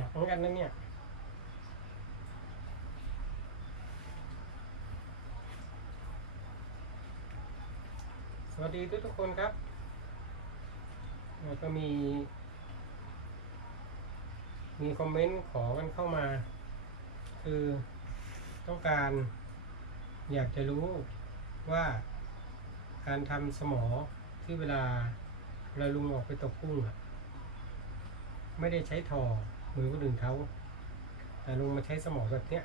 หนักเหมือนกันนะเนี่ยสวัสดีทุกทุกคนครับแล้วก็มี มีคอมเมนต์ขอกันเข้ามา คือต้องการอยากจะรู้ว่าการทำสมอที่เวลาเราลุงออกไปตกกุ้งอะไม่ได้ใช้ทอ มือคนอื่นเขาแต่ลุงมาใช้สมองแบบเนี้ย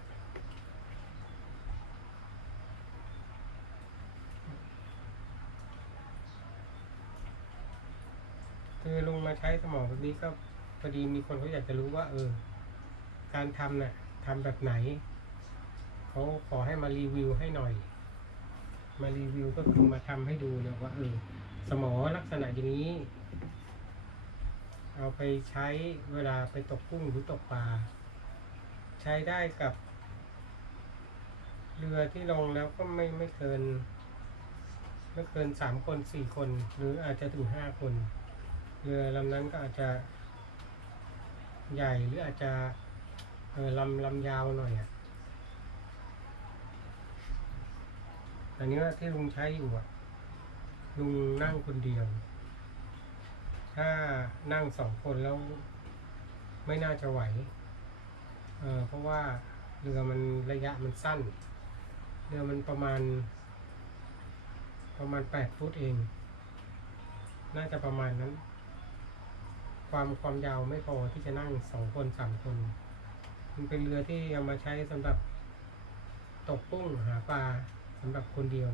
คือลุงมาใช้สมองแบบนี้ก็พอดีมีคนเขาอยากจะรู้ว่า เออ การทำนี่ยทำแบบไหนเขาขอให้มารีวิวให้หน่อย มารีวิวก็คือมาทำให้ดูเนี่ยว่าเออสมอลักษณะอย่างนี้ เอาไปใช้เวลาไปตกกุ้งหรือตกปลา ใช้ได้กับ เรือที่ลงแล้วก็ไม่ไม่เกิน ไม่เกินสามคนสี่คน หรืออาจจะถึงห้าคน เรือลำนั้นก็อาจจะ ใหญ่หรืออาจจะเออลำลำยาวหน่อยอะอันนี้ว่าที่ลุงใช้อยู่อะลุงนั่งคนเดียว ถ้านั่งสองคนแล้วไม่น่าจะไหวเออเพราะว่าเรือมันระยะมันสั้น เรือมันประมาณ ประมาณแปดฟุตเอง น่าจะประมาณนั้น ความความยาวไม่พอที่จะนั่งสองคนสามคน มันเป็นเรือที่เอามาใช้สำหรับตกกุ้งหาปลาสำหรับคนเดียว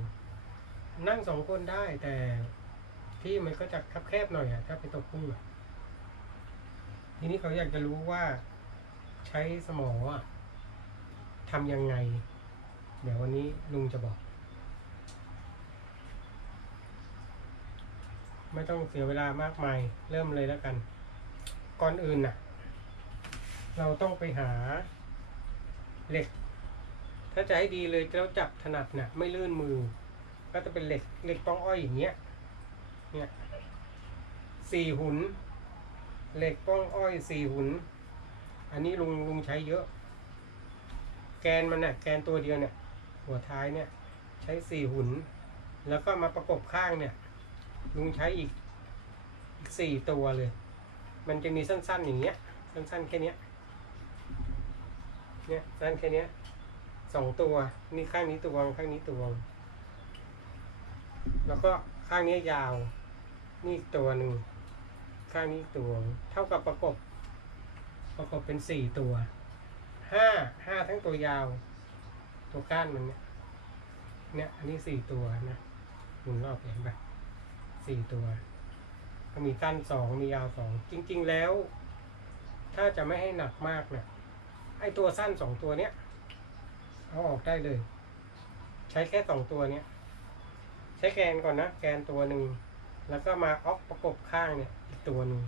นั่งสองคนได้แต่ ที่มันก็จะคับแคบหน่อยอะถ้าไปตกกุ้งอะทีนี้เขาอยากจะรู้ว่าใช้สมองอะทำยังไง เดี๋ยววันนี้ลุงจะบอก ไม่ต้องเสียเวลามากมาย เริ่มเลยแล้วกัน ก่อนอื่นน่ะ เราต้องไปหาเหล็ก ถ้าจะให้ดีเลยแล้วจับถนัดน่ะ ไม่ลื่นมือ ก็จะเป็นเหล็กเหล็กต้องอ้อยอย่างเงี้ย เนี่ยสี่หุน เหล็กป้องอ้อยสี่หุน อันนี้ลุงลุงใช้เยอะ แกนมันน่ะ แกนตัวเดียวเนี่ย หัวท้ายเนี่ย ใช้สี่หุน แล้วก็มาประกบข้างเนี่ย ลุงใช้อีกอีกสี่ตัวเลย มันจะมีสั้นๆอย่างเงี้ย สั้นๆแค่เนี้ย เนี่ยสั้นแค่เนี้ยสองตัว นี่ข้างนี้ตัวข้างนี้ตัวแล้วก็ข้างนี้ยาว นี่ตัวหนึ่งข้างนี้ตัว เท่ากับประกบ ประกบเป็นสี่ตัวห้าห้าทั้งตัวยาว ตัวก้านมันเนี่ยเนี่ย อันนี้สี่ตัวนะหมุนรอบเห็นปะสี่ตัว ก็มีสั้นสองมียาวสองจริง ๆ แล้ว ถ้าจะไม่ให้หนักมากเนี่ยไอตัวสั้นสองตัวเนี้ยเอาออกได้เลย ใช้แค่สองตัวเนี้ยใช้แกนก่อนนะ แกนตัวหนึ่ง แล้วก็มาออกประกบข้างเนี่ยอีกตัวหนึ่ง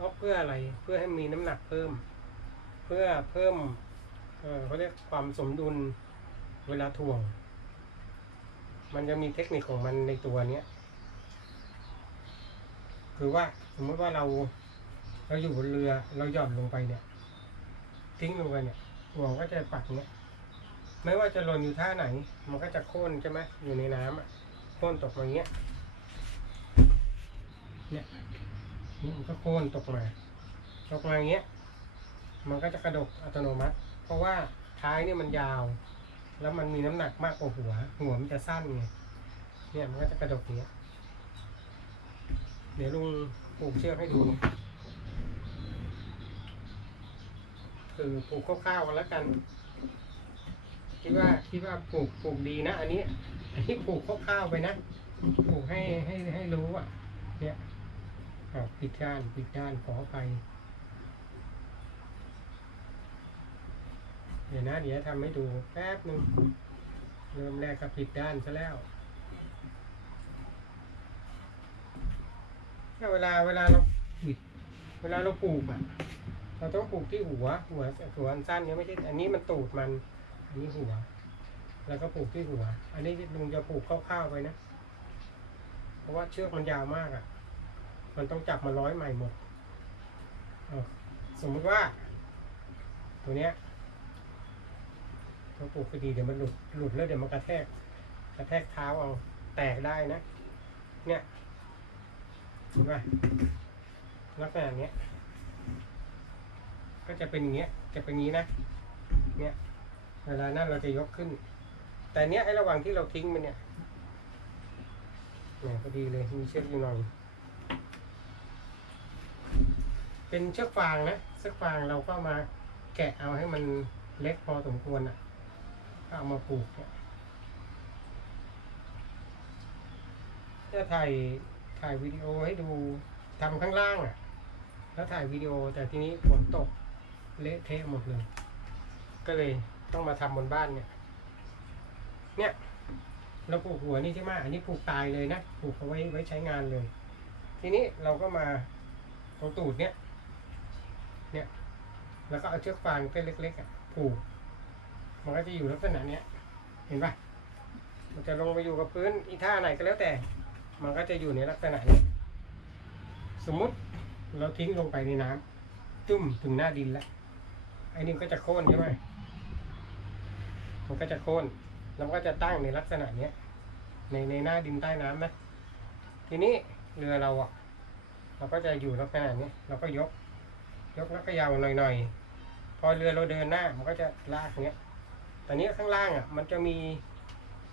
ออกเพื่ออะไรเพื่อให้มีน้ำหนักเพิ่ม เพื่อเพิ่มเออเขาเรียกความสมดุลเวลาถ่วง มันจะมีเทคนิคของมันในตัวเนี้ยคือว่าสมมติว่าเราเราอยู่บนเรือเราหย่อนลงไปเนี่ย ทิ้งลงไปเนี่ยห่วงก็จะปักเนี่ยไม่ว่าจะหล่นอยู่ท่าไหน มันก็จะโค่นใช่ไหมอยู่ในน้ำอะโค่นตกมาอย่างเงี้ย เนี่ยมันก็โค่นตกมาตกมาอย่างเงี้ย มันก็จะกระดกอัตโนมัติ เพราะว่าท้ายเนี่ยมันยาว แล้วมันมีน้ำหนักมากกว่าหัว หัวมันจะสั้นไงเนี่ยมันก็จะกระดกอย่างเงี้ย เดี๋ยวลุงผูกเชือกให้ดู คือผูกคร่าวๆกันแล้วกัน คิดว่าคิดว่าผูกผูกดีนะ อันนี้อันนี้ผูกคร่าวๆไปนะ ผูกให้ให้ให้รู้อะ เนี่ย อ้าวผิดด้านผิดด้านขอไปเดี๋ยวนะเดี๋ยวทำให้ดูแป๊บหนึ่งเริ่มแรกก็ผิดด้านซะแล้วถ้าเวลาเวลาเราบิดเวลาเราปลูกอะ เราต้องปลูกที่หัว หัวหัวอันสั้นเนี่ยไม่ใช่ อันนี้มันตูดมัน อันนี้หัว แล้วก็ปลูกที่หัว อันนี้ลุงจะปลูกคร่าวๆไปนะ เพราะว่าเชือกมันยาวมากอะ มันต้องจับมาร้อยใหม่หมด สมมติว่า ตัวเนี้ยเราปลูกพอดีเดี๋ยวมันหลุดหลุดแล้วเดี๋ยวมันกระแทก กระแทกเท้าเอาแตกได้นะ เนี่ยเห็นป่ะลักษณะเนี้ย ก็จะเป็นอย่างเงี้ย จะเป็นงี้นะ เนี่ย เวลานั้นเราจะยกขึ้น แต่เนี้ยไอ้ระหว่างที่เราทิ้งมันเนี่ยเนี่ยพอดีเลยมีเชือกอยู่หน่อย เป็นเชือกฟางนะเชือกฟางเราก็มาแกะเอาให้มันเล็กพอสมควรอะก็เอามาปลูกเนี่ยจะถ่ายถ่ายวิดีโอให้ดูทำข้างล่างอะ แล้วถ่ายวิดีโอแต่ทีนี้ฝนตกเละเทะหมดเลย ก็เลยต้องมาทำบนบ้านเนี่ย เนี่ยเราปลูกหัวนี่ใช่ไหมอันนี้ปลูกตายเลยนะปลูกเอาไว้ไว้ใช้งานเลย ทีนี้เราก็มาตรงตูดเนี่ย เนี่ยแล้วก็เอาเชือกฟางเส้นเล็กๆผูกมันก็จะอยู่ลักษณะเนี้ย เห็นปะมันจะลงไปอยู่กับพื้นอีท่าไหนก็แล้วแต่ มันก็จะอยู่ในลักษณะนี้สมมุติเราทิ้งลงไปในน้ำจุ่มถึงหน้าดินแล้วไอ้นี่ก็จะโค่นใช่ไหมมันก็จะโค่นแล้วก็จะตั้งในลักษณะเนี้ยในในหน้าดินใต้น้ำนะทีนี้เรือเราอะ เราก็จะอยู่ลักษณะนี้เราก็ยก ยกแล้วก็ยาวหน่อยๆ พอเรือเราเดินหน้ามันก็จะลากเนี้ยแต่นี้ข้างล่างอะ มันจะมี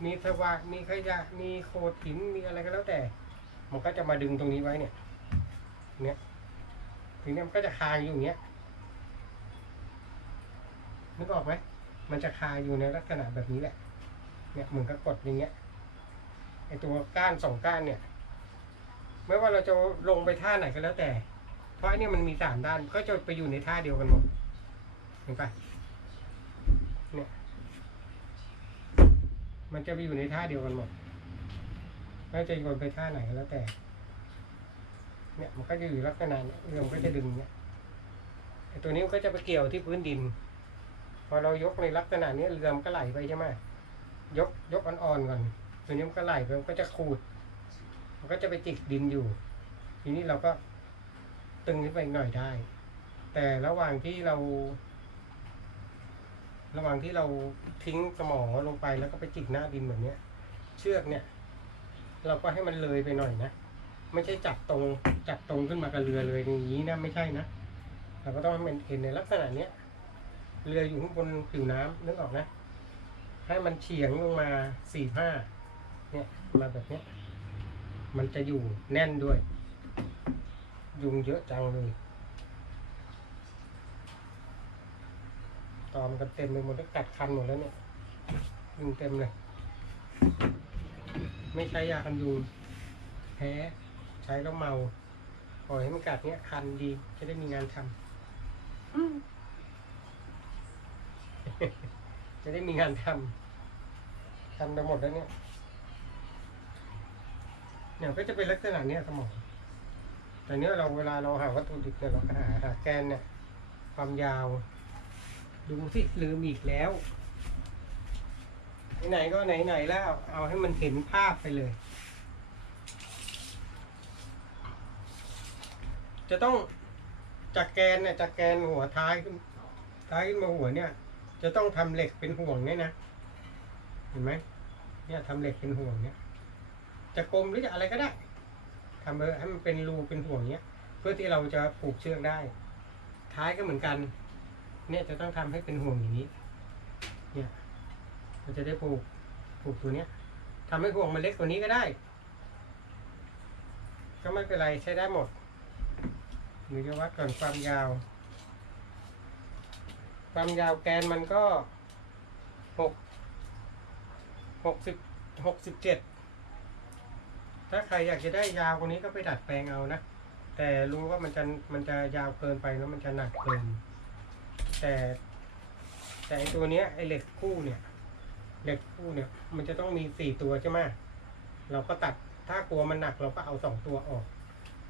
มีสวะมีขยะมีโขดหินมีอะไรก็แล้วแต่ มันก็จะมาดึงตรงนี้ไว้เนี่ย เนี้ยทีนี้มันก็จะคาอยู่อย่างเงี้ยนึกออกไหมมันจะคาอยู่ในลักษณะแบบนี้แหละ เนี่ยเหมือนกับกดอย่างเงี้ยไอตัวก้านสองก้านเนี่ย ไม่ว่าเราจะลงไปท่าไหนก็แล้วแต่ เพราะอเนี่ยมันมีสามด้านก็จะไปอยู่ในท่าเดียวกันหมดเห็นปะเนี่ยมันจะไปอยู่ในท่าเดียวกันหมดไม่ว่าจะโยนไปท่าไหนก็แล้วแต่ เนี่ยมันก็จะอยู่ลักษณะเนี้เรือมันก็จะดึงเนี่ยตัวนี้มันก็จะไปเกี่ยวที่พื้นดิน พอเรายกในลักษณะนี้เรือมันก็ไหลไปใช่ไหมยกยกอ่อนๆก่อน ตัวนี้มันก็ไหลไปมันก็จะขูด มันก็จะไปจิกดินอยู่ ทีนี้เราก็ ตึงขึ้นไปหน่อยได้ แต่ระหว่างที่เรา ระหว่างที่เราทิ้งสมองลงไปแล้วก็ไปจิกหน้าดินแบบเนี้ย เชือกเนี่ย เราก็ให้มันเลยไปหน่อยนะไม่ใช่จับตรงจับตรงขึ้นมากับเรือเลยอย่างนี้นะไม่ใช่นะเราก็ต้องให้มันเห็นในลักษณะเนี้ยเรืออยู่ข้างบนผิวน้ำนึกออกนะให้มันเฉียงลงมาสี่ห้าเนี่ยมาแบบเนี้ย มันจะอยู่แน่นด้วย ยุงเยอะจังเลยตอมกันเต็มไปหมดแล้วกัดคันหมดแล้วเนี่ย ยุงเต็มเลย ไม่ใช้ยากันยุงแพ้ใช้แล้วเมาปล่อยให้มันกัดเนี้ยคันดีจะได้มีงานทำจะได้มีงานทำทำไปหมดแล้วเนี่ยเนี่ยก็จะเป็นลักษณะเนี้ยสมอง แต่เนี้ยเราเวลาเราหาวัตถุดิบเนี่ยเราก็หาหาแกนเนี่ยความยาว ดูสิลืมอีกแล้ว ไหนๆก็ไหนๆแล้วเอาให้มันเห็นภาพไปเลย จะต้องจากแกนเนี่ยจากแกนหัวท้ายขึ้นท้ายขึ้นมาหัวเนี่ย จะต้องทำเหล็กเป็นห่วงเนี่ยนะเห็นไหมเนี่ยทำเหล็กเป็นห่วงเนี่ย จะกลมหรือจะอะไรก็ได้ ทำให้มันเป็นรูเป็นห่วงเนี้ย เพื่อที่เราจะผูกเชือกได้ ท้ายก็เหมือนกัน เนี่ยจะต้องทำให้เป็นห่วงอย่างนี้ เนี่ยเราจะได้ผูกผูกตัวเนี้ยทำให้ห่วงมันเล็กกว่านี้ก็ได้ ก็ไม่เป็นไรใช้ได้หมดหรือจะวัดก่อนความยาว ความยาวแกนมันก็หกหกสิบหกสิบเจ็ด ถ้าใครอยากจะได้ยาวกว่านี้ก็ไปดัดแปลงเอานะ แต่รู้ว่ามันจะมันจะยาวเกินไปแล้วมันจะหนักเกิน แต่ แต่ไอตัวเนี้ยไอเหล็กคู่เนี่ยเหล็กคู่เนี่ย มันจะต้องมีสี่ตัวใช่ไหมเราก็ตัดถ้ากลัวมันหนักเราก็เอาสองตัวออก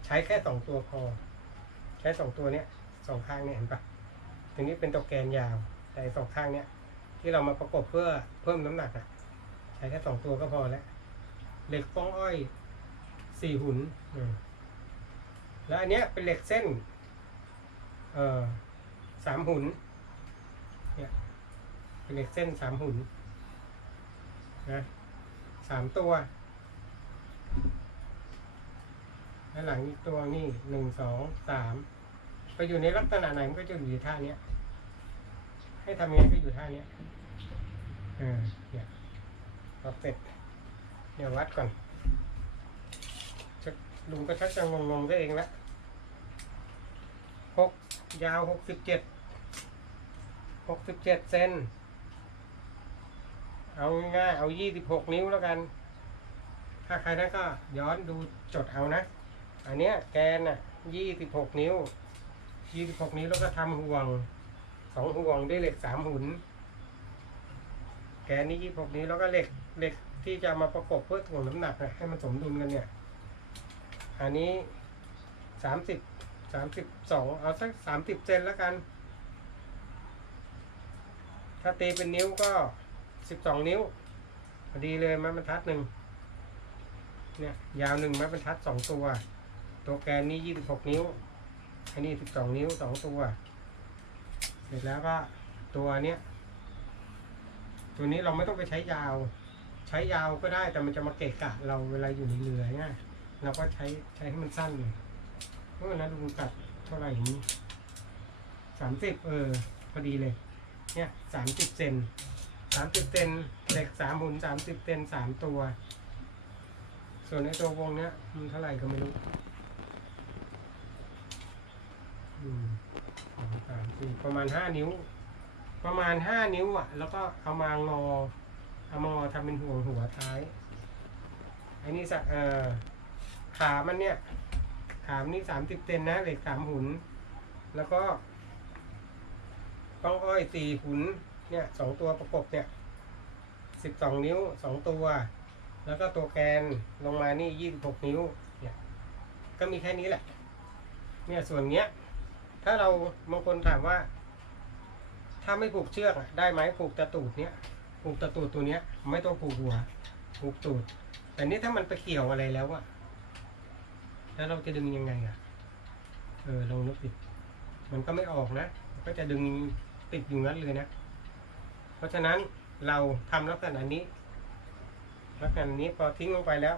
ใช้แค่สองตัวพอ ใช้สองตัวเนี้ยสองข้างเนี่ยเห็นปะตรงนี้เป็นตัวแกนยาว แต่สองข้างเนี้ยที่เรามาประกบเพื่อเพิ่มน้ำหนักอะ ใช้แค่สองตัวก็พอแล้วเหล็กฟ้องอ้อย สี่หุนอืมแล้วอันเนี้ยเป็นเหล็กเส้น เอ่อสามหุนเนี่ยเป็นเหล็กเส้นสามหุนนะสามตัวด้านหลังอีกตัวนี่หนึ่งสองสามไปอยู่ในลักษณะไหนมันก็จะอยู่ในท่าเนี้ย ให้ทำยังไงก็อยู่ท่าเนี้ยเออเนี่ยพอเสร็จเดี๋ยววัดก่อนชัก ลุงก็ชักจะงงๆตัวเองละหกยาวหกสิบเจ็ดหกสิบเจ็ดเซนเอาง่ายเอายี่สิบหกนิ้วแล้วกัน ถ้าใครนั้นก็ย้อนดูจดเอานะ อันเนี้ยแกนน่ะยี่สิบหกนิ้วยี่สิบหกนิ้วแล้วก็ทำห่วงสองห่วงด้วยเหล็กสามหุน แกนนี้ยี่สิบหกนิ้วแล้วก็เหล็กเหล็กที่จะมาประกบเพื่อถ่วงน้ำหนักนะให้มันสมดุลกันเนี่ย อันนี้สามสิบสามสิบสองเอาสักสามสิบเซนแล้วกัน ถ้าตีเป็นนิ้วก็สิบสองนิ้ว พอดีเลยไม้บรรทัดหนึ่งเนี่ยยาวหนึ่งไม้บรรทัดสองตัว ตัวแกนนี้ยี่สิบหกนิ้ว อันนี้สิบสองนิ้วสองตัว เสร็จแล้วก็ตัวเนี้ยตัวนี้เราไม่ต้องไปใช้ยาว ใช้ยาวก็ได้แต่มันจะมาเกะกะเราเวลาอยู่ในเรือเนี่ย เราก็ใช้ใช้ให้มันสั้นเลยเพราะวันนั้นลุงตัดเท่าไหร่อย่างนี้สามสิบเออพอดีเลย เนี่ยสามสิบเซนสามสิบเซนเหล็กสามหุ่นสามสิบเซนสามตัว ส่วนในตัววงเนี้ยมันเท่าไหร่ก็ไม่รู้อืมสองสามสี่ประมาณห้านิ้ว ประมาณห้านิ้วอะ แล้วก็เอามางอเอามอทำเป็นห่วงหัวท้ายอันนี้สักเออ ขามันเนี่ย ขามนี่สามสิบเซนนะเหล็กสามหุน แล้วก็ต้องอ้อยสี่หุน เนี่ยสองตัวประกบเนี่ยสิบสองนิ้วสองตัว แล้วก็ตัวแกนลงมานี่ยี่สิบหกนิ้ว เนี่ย ก็มีแค่นี้แหละ เนี่ยส่วนเนี้ย ถ้าเราบางคนถามว่า ถ้าไม่ผูกเชือกได้ไหมผูกตะตูดเนี้ยผูกตะตูดตัวเนี้ย ไม่ต้องผูกหัวผูกตูด แต่นี่ถ้ามันไปเกี่ยวอะไรแล้วอะ แล้วเราจะดึงยังไงอะ เออลองนึกดิมันก็ไม่ออกนะ ก็จะดึงติดอยู่งั้นเลยนะ เพราะฉะนั้นเราทำลักษณะนี้ ลักษณะนี้พอทิ้งลงไปแล้ว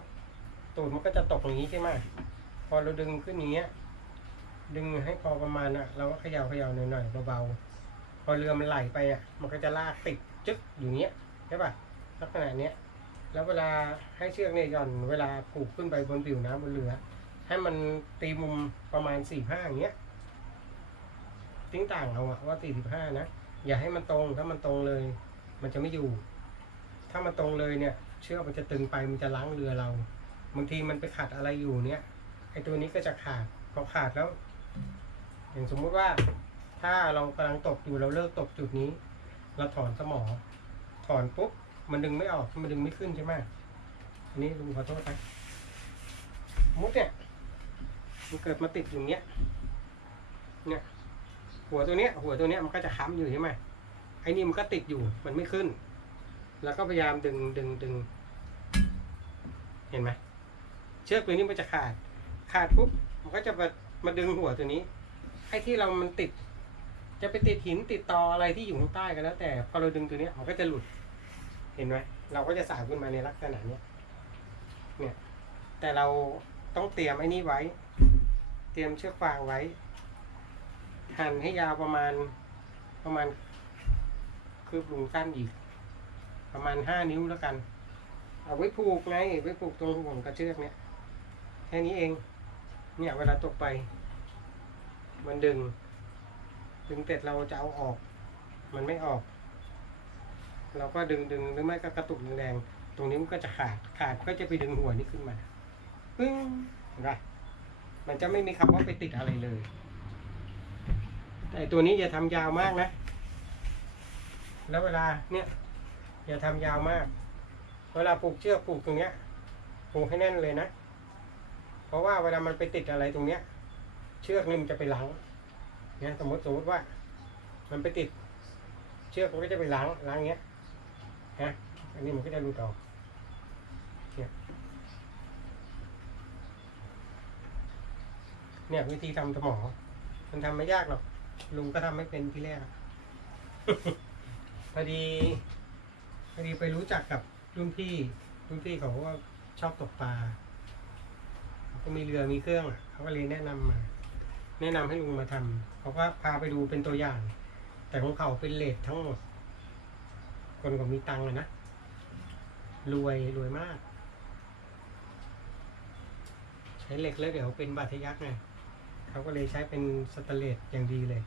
ตูดมันก็จะตกอย่างนี้ใช่ไหมพอเราดึงขึ้นอย่างเงี้ย ดึงให้พอประมาณอะ เราก็เขย่าเขย่าหน่อยๆเบาๆพอเรือมันไหลไปอะ มันก็จะลากติดจึ๊กอยู่เงี้ยใช่ป่ะลักษณะเนี้ยแล้วเวลาให้เชือกเนี่ยหย่อนเวลาผูกขึ้นไปบนผิวน้ำบนเรือ ให้มันตีมุมประมาณสี่ห้าอย่างเงี้ยทิ้งต่างเอาอะว่าสี่สิบห้านะอย่าให้มันตรงถ้ามันตรงเลย มันจะไม่อยู่ ถ้ามันตรงเลยเนี่ย เชือกมันจะตึงไปมันจะล้างเรือเราบางทีมันไปขัดอะไรอยู่เนี่ยไอตัวนี้ก็จะขาดพอขาดแล้ว อย่างสมมุติว่า ถ้าเรากำลังตกอยู่เราเลิกตกจุดนี้ เราถอนสมอ ถอนปุ๊บมันดึงไม่ออกมันดึงไม่ขึ้นใช่ไหมอันนี้ลุงขอโทษนะสมมุติเนี่ย มันเกิดมาติดอยู่เนี้ย เนี่ย หัวตัวเนี้ย หัวตัวเนี้ยมันก็จะค้ำอยู่ใช่ไหมไอ้นี่มันก็ติดอยู่ มันไม่ขึ้น แล้วก็พยายามดึงดึงดึง เห็นไหมเชือกตัวนี้มันจะขาด ขาดปุ๊บ มันก็จะมามาดึงหัวตัวนี้ ไอ้ที่เรามันติด จะไปติดหินติดตออะไรที่อยู่ข้างใต้ก็แล้วแต่ พอเราดึงตัวนี้มันก็จะหลุด เห็นไหมเราก็จะสาวขึ้นมาในลักษณะเนี้ย เนี่ย แต่เราต้องเตรียมไอ้นี่ไว้ เตรียมเชือกฟางไว้ หั่นให้ยาวประมาณประมาณคืบลุงสั้นอีก ประมาณห้านิ้วแล้วกัน เอาไว้ผูกไงไว้ผูกตรงห่วงกระเชือกเนี่ยแค่นี้เอง เนี่ยเวลาตกไป มันดึง ดึงเสร็จเราจะเอาออก มันไม่ออก เราก็ดึงดึงหรือไม่ก็กระตุกแรงตรงนี้มันก็จะขาดขาดก็จะไปดึงหัวนี้ขึ้นมาปึ้งเห็นะมั มันจะไม่มีคำว่าไปติดอะไรเลย แต่ตัวนี้อย่าทำยาวมากนะ แล้วเวลาเนี่ยอย่าทำยาวมาก เวลาผูกเชือกผูกตรงเนี้ยผูกให้แน่นเลยนะ เพราะว่าเวลามันไปติดอะไรตรงเนี้ย เชือกนี่มันจะไปล้างเนี่ยสมมติสมมติว่า มันไปติด เชือกมันก็จะไปล้างล้างเงี้ยฮะอันนี้มันก็จะหลุดออกเนี่ย เนี่ยวิธีทำสมอ มันทำไม่ยากหรอก ลุงก็ทำไม่เป็นที่แรกพอดีพอดีไปรู้จักกับรุ่นพี่รุ่นพี่เขาว่าชอบตกปลาเขาก็มีเรือมีเครื่องอะเขาก็เลยแนะนำมา แนะนำให้ลุงมาทำเขาก็พาไปดูเป็นตัวอย่าง แต่ของเขาเป็นเลททั้งหมด คนก็มีตังค์อะนะรวยรวยมาก ใช้เหล็กแล้วเดี๋ยวเป็นบาดทะยักไง เขาก็เลยใช้เป็นสแตนเลสอย่างดีเลย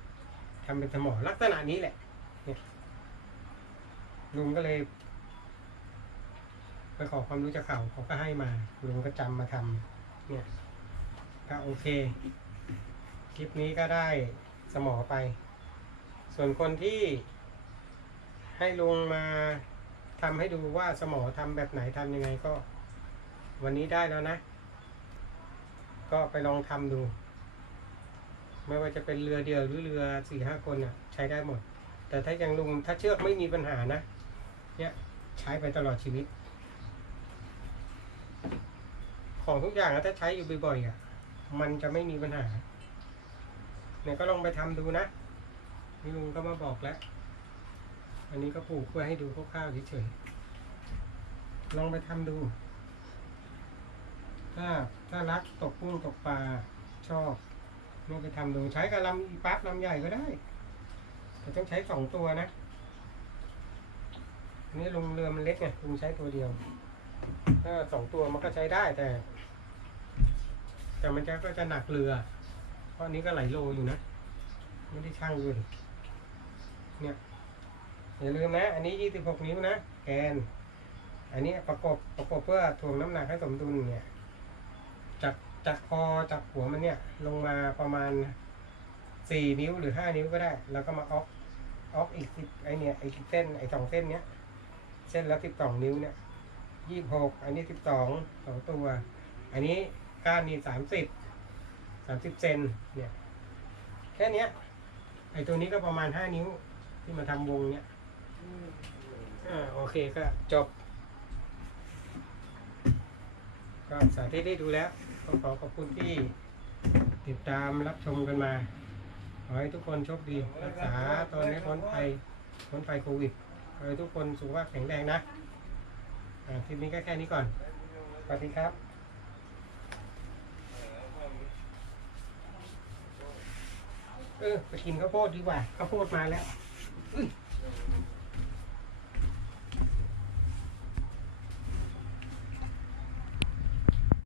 ทำเป็นสมอลักษณะนี้แหละเนี่ยลุงก็เลย ไปขอความรู้จากเขาเขาก็ให้มาลุงก็จำมาทำเนี่ยก็โอเค คลิปนี้ก็ได้สมอไป ส่วนคนที่ให้ลุงมาทำให้ดูว่าสมอทำแบบไหนทำยังไงก็ วันนี้ได้แล้วนะ ก็ไปลองทำดู ไม่ว่าจะเป็นเรือเดียวหรือเรือสี่ห้าคนอะ ใช้ได้หมด แต่ถ้ายังลุงถ้าเชือกไม่มีปัญหานะ เนี่ยใช้ไปตลอดชีวิต ของทุกอย่างถ้าใช้อยู่บ่อยๆอะ มันจะไม่มีปัญหา เนี่ยก็ลองไปทำดูนะนี่ลุงก็มาบอกแล้ว อันนี้ก็ปลูกเพื่อให้ดูคร่าวๆเฉยๆลองไปทำดู ถ้าถ้ารักตกกุ้งตกปลาชอบ ลองไปทำดูใช้กับลำปั๊บลำใหญ่ก็ได้แต่ต้องใช้สองตัวนะนนี้ลุงเรือมันเล็กไงลุงใช้ตัวเดียว ถ้าสองตัวมันก็ใช้ได้แต่ แต่มันจะก็จะหนักเรือ เพราะนี้ก็ไหลโลอยู่นะไม่ได้ช่างด้วยเนี่ยอย่าลืมนะ อันนี้ยี่สิบหกนิ้วนะแกน อันนี้ประกบประกบเพื่อถ่วงน้ำหนักให้สมดุลเนี่ย จากคอจากหัวมันเนี่ย ลงมาประมาณสี่นิ้วหรือห้านิ้วก็ได้ แล้วก็มาออกออกอีกสิบไอเนี่ยไอเส้นไอสองเส้นเนี้ยเส้นละสิบสองนิ้วเนี่ยยี่หกอันนี้สิบสองสองตัว อันนี้ก้านนี่สามสิบสามสิบเซนเนี่ย แค่เนี้ย ไอตัวนี้ก็ประมาณห้านิ้วที่มาทำวงเนี่ยอ่าโอเคก็จบ ก็สาธิตได้ดูแล้ว ก็ขอขอบคุณที่ติดตามรับชมกันมา ขอให้ทุกคนโชคดีรักษาตอนนี้พ้นภัยพ้นภัยโควิดขอให้ทุกคนสุขภาพแข็งแรงนะคลิปนี้ก็แค่นี้ก่อน สวัสดีครับเออไปกินข้าวโพดดีกว่าข้าวโพดมาแล้ว